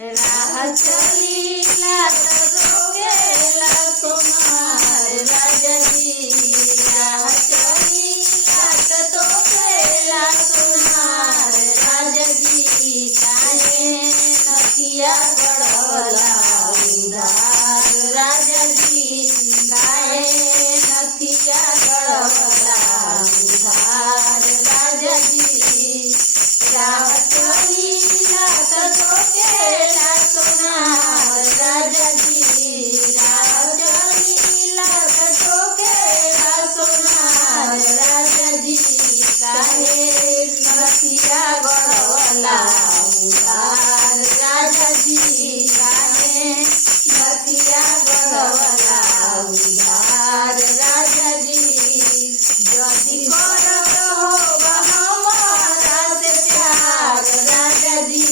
राह चलीला तर रोकेला सोनार राजाजी, राह चलीला तर रोकेला सोनार राजाजी, काहे नथिया गळवला उधार राजाजी, काहे नथिया गळवला उधार राजाजी, राह चलीला तर रोकेला सोनार राजाजी, राह चलीला तर रोकेला सोनार राजाजी, काहे नथिया गळवला उधार राजाजी, काहे नथिया गळवला उधार राजाजी, जदि करत होबा हमरा से प्यार राजाजी,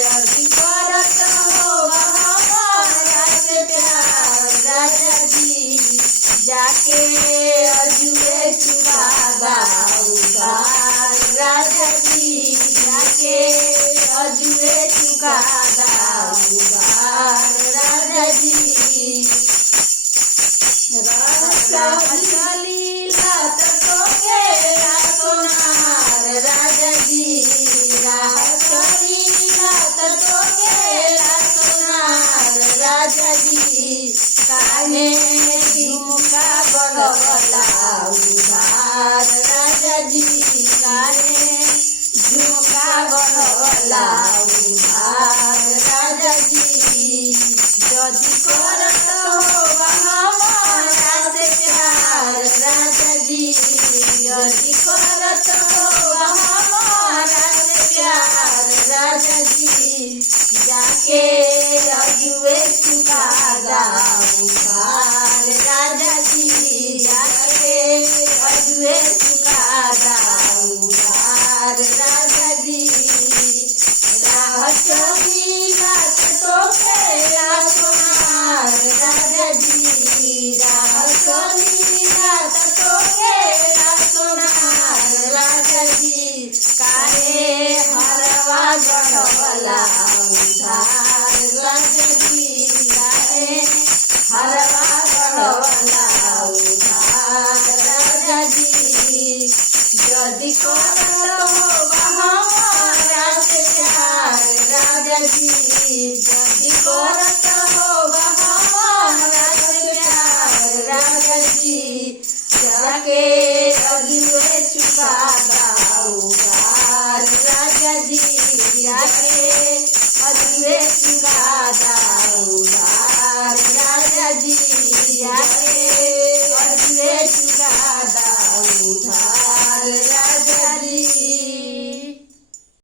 जदि करत होबा हमरा से प्यार राजाजी, जाके अजुए चुकावा उधार राजाजी, जाके अजुए चुकावा उधार राजाजी, राह चलीला तर रोकेला सोनार राजाजी, राह चलीला तर रोकेला सोनार राजाजी, काहे झुमका गळवला उधार राजाजी, काहे झुमका गळवला उधार राजाजी, जदि करत होबा हमरा से प्यार राजाजी, जदि करत होबा हमरा से प्यार राजाजी, जाके अजुए चुकावा उधार राजाजी, जाके अजुए चुकावा उधार राजाजी, राह चलीला तर रोकेला सोनार राजाजी, राह चलीला तर रोकेला सोनार राजाजी, काहे हरवा गळवला उधार राजाजी, काहे हरवा गळवला उधार राजाजी, जदि करत होबा हमरा से प्यार राजाजी, जदि करत होबा हमरा से प्यार राजाजी, जाके अजुए चुका